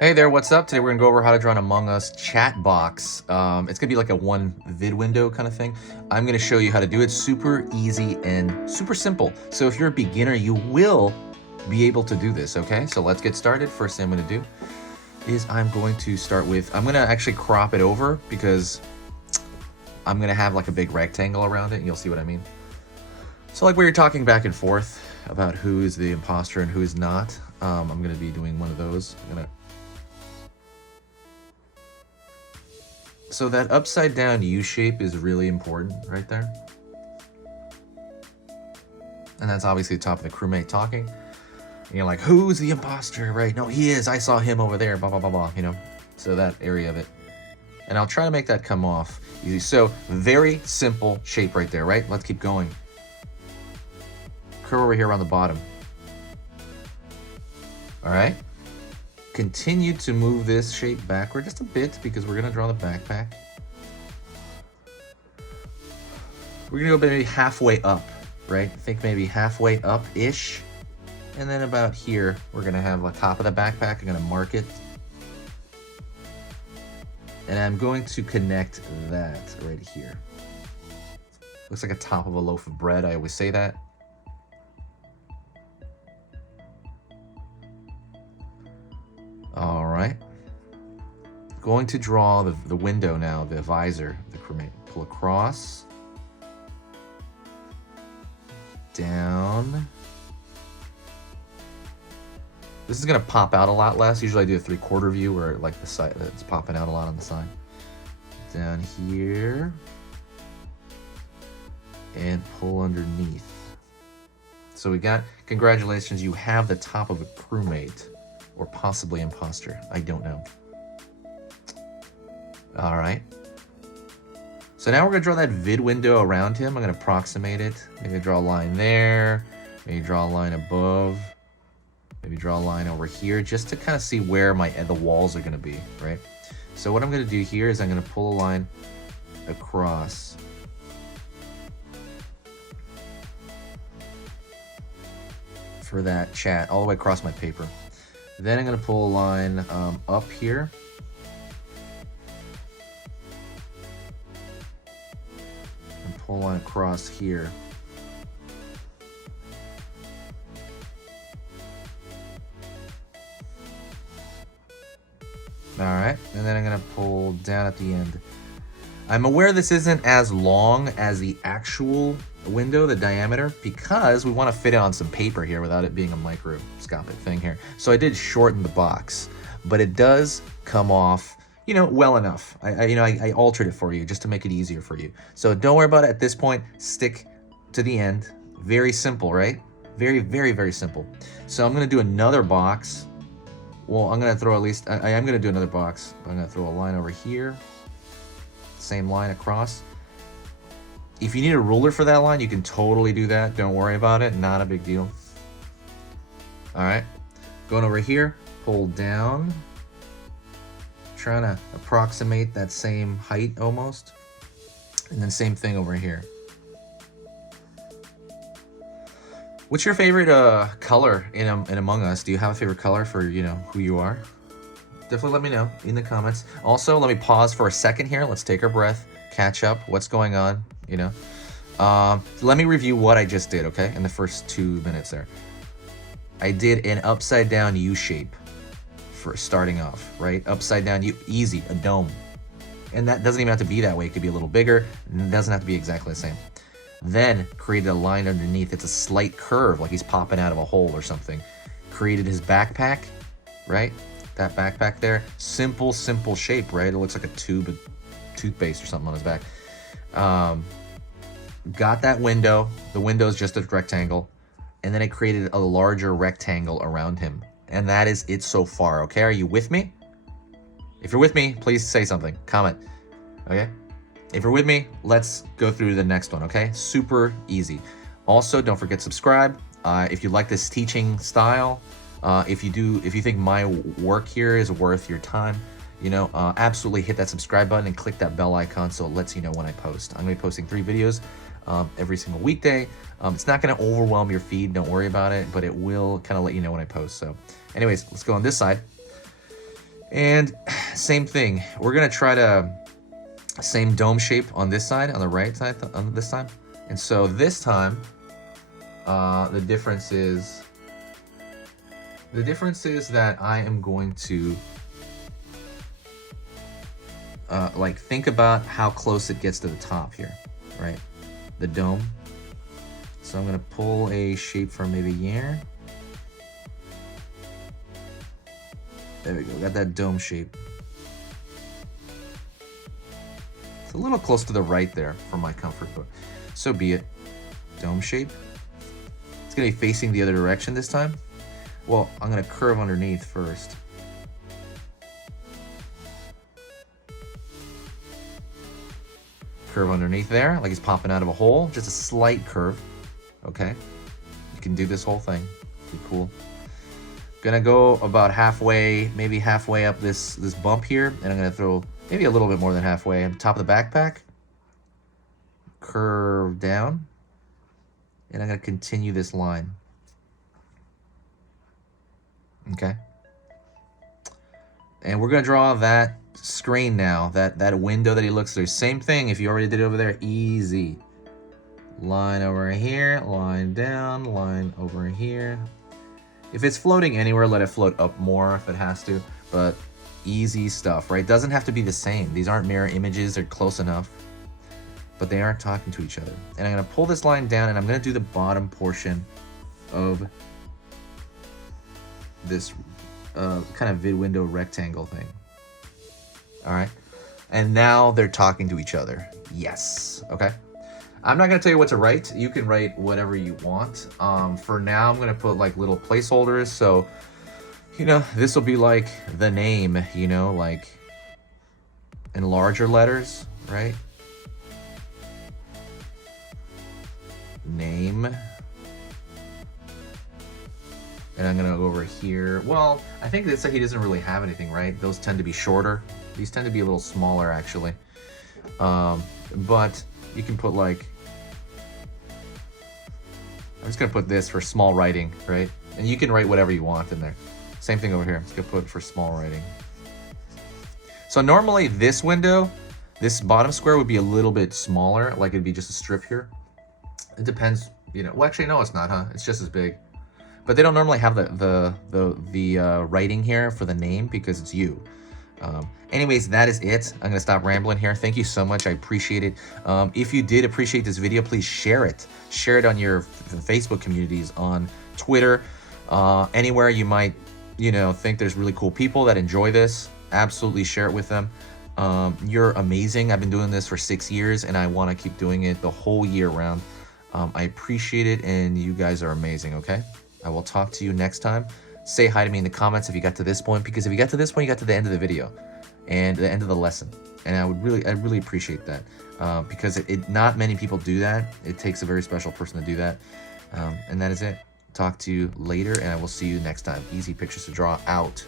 Hey there, what's up? Today we're gonna go over how to draw an Among Us chat box. It's gonna be like a one vid window kind of thing. I'm gonna show you how to do it. Super easy and super simple. So if you're a beginner, you will be able to do this, okay? So let's get started. First thing I'm gonna do is I'm going to start with, I'm gonna actually crop it over because I'm gonna have like a big rectangle around it and you'll see what I mean. So like where you're talking back and forth about who is the imposter and who is not, I'm gonna be doing one of those. So that upside down U shape is really important right there. And that's obviously the top of the crewmate talking. And you're like, who's the imposter, right? No, he is. I saw him over there, blah, blah, blah, blah, you know? So that area of it. And I'll try to make that come off easy. So very simple shape right there, right? Let's keep going. Curve over here around the bottom. All right. Continue to move this shape backward just a bit because we're gonna draw the backpack. We're gonna go maybe halfway up, right? Think maybe halfway up-ish. And then about here, we're gonna have the top of the backpack. I'm gonna mark it. And I'm going to connect that right here. Looks like a top of a loaf of bread, I always say that. All right. Going to draw the window now, the visor, the crewmate. Pull across. Down. This is gonna pop out a lot less. Usually I do a 3/4 view where like the side it's popping out a lot on the side. Down here. And pull underneath. So we got, congratulations, you have the top of a crewmate. Or possibly imposter. I don't know. All right. So now we're gonna draw that vid window around him. I'm gonna approximate it. Maybe draw a line there. Maybe draw a line above. Maybe draw a line over here just to kind of see where the walls are gonna be, right? So what I'm gonna do here is I'm gonna pull a line across. For that chat, all the way across my paper. Then I'm gonna pull a line up here. And pull a line across here. All right, and then I'm gonna pull down at the end. I'm aware this isn't as long as the actual window, the diameter, because we want to fit it on some paper here without it being a microscopic thing here. So I did shorten the box, but it does come off, you know, well enough. I altered it for you just to make it easier for you. So don't worry about it at this point. Stick to the end. Very simple, right? Very, very, very simple. So I'm gonna do another box. Well, I'm gonna throw at least, I am gonna do another box. I'm gonna throw a line over here. Same line across. If you need a ruler for that line, you can totally do that. Don't worry about it. Not a big deal. All right. Going over here, pull down. Trying to approximate that same height almost. And then same thing over here. What's your favorite color in Among Us? Do you have a favorite color for, you know, who you are? Definitely let me know in the comments. Also, let me pause for a second here. Let's take our breath, catch up. What's going on, you know? Let me review what I just did, okay? In the first 2 minutes there. I did an upside down U shape for starting off, right? Upside down U, easy, a dome. And that doesn't even have to be that way. It could be a little bigger. It doesn't have to be exactly the same. Then created a line underneath. It's a slight curve, like he's popping out of a hole or something. Created his backpack, right? That backpack there, simple shape, right? It looks like a tube of toothpaste or something on his back. Got that window. The window is just a rectangle. And then it created a larger rectangle around him. And that is it so far, okay? Are you with me? If you're with me, please say something, comment, okay? If you're with me, let's go through the next one, okay? Super easy. Also, don't forget to subscribe. If you like this teaching style, if you think my work here is worth your time, you know, absolutely hit that subscribe button and click that bell icon so it lets you know when I post. I'm gonna be posting 3 videos every single weekday. It's not gonna overwhelm your feed, don't worry about it, but it will kind of let you know when I post. So anyways, let's go on this side. And same thing. We're gonna try to same dome shape on this side, on the right side, on this time. And so this time, the difference is that I am going to like think about how close it gets to the top here, right? The dome. So I'm gonna pull a shape from maybe here. There we go, got that dome shape. It's a little close to the right there for my comfort, but so be it. Dome shape. It's gonna be facing the other direction this time. Well, I'm gonna curve underneath first. Curve underneath there, like he's popping out of a hole. Just a slight curve, okay? You can do this whole thing, be cool. Gonna go about halfway, maybe halfway up this bump here, and I'm gonna throw maybe a little bit more than halfway on top of the backpack. Curve down, and I'm gonna continue this line. Okay. And we're gonna draw that screen now, that window that he looks through. Same thing, if you already did it over there, easy. Line over here, line down, line over here. If it's floating anywhere, let it float up more if it has to, but easy stuff, right? Doesn't have to be the same. These aren't mirror images, they're close enough, but they aren't talking to each other. And I'm gonna pull this line down, and I'm gonna do the bottom portion of this kind of vid window rectangle thing. All right, and now they're talking to each other. Yes, okay. I'm not gonna tell you what to write. You can write whatever you want. For now, I'm gonna put like little placeholders. So, you know, this will be like the name, you know, like in larger letters, right? Name. And I'm gonna go over here. Well, I think that's like he doesn't really have anything, right? Those tend to be shorter. These tend to be a little smaller, actually. But you can put like, I'm just gonna put this for small writing, right? And you can write whatever you want in there. Same thing over here. I'm just gonna put it for small writing. So normally this window, this bottom square would be a little bit smaller, like it'd be just a strip here. It depends, you know. Well, actually, no, it's not, huh? It's just as big. But they don't normally have the writing here for the name because it's you. Anyways, that is it. I'm gonna stop rambling here. Thank you so much. I appreciate it. If you did appreciate this video, please share it. Share it on your Facebook communities, on Twitter, anywhere you might, you know, think there's really cool people that enjoy this. Absolutely share it with them. You're amazing. I've been doing this for 6 years, and I want to keep doing it the whole year round. I appreciate it, and you guys are amazing. Okay, I will talk to you next time. Say hi to me in the comments if you got to this point, because if you got to this point, you got to the end of the video and the end of the lesson, and I really appreciate that, because not many people do that. It takes a very special person to do that, and that is it. Talk to you later, and I will see you next time. Easy Pictures to Draw out.